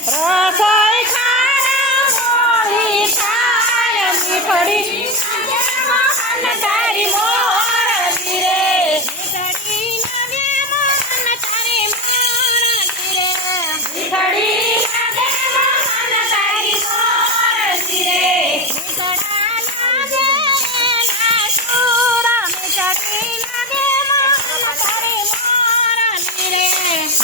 રસોઈ ખાના મોળી થાય મીઠડી તારી મોળી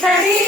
મીઠડી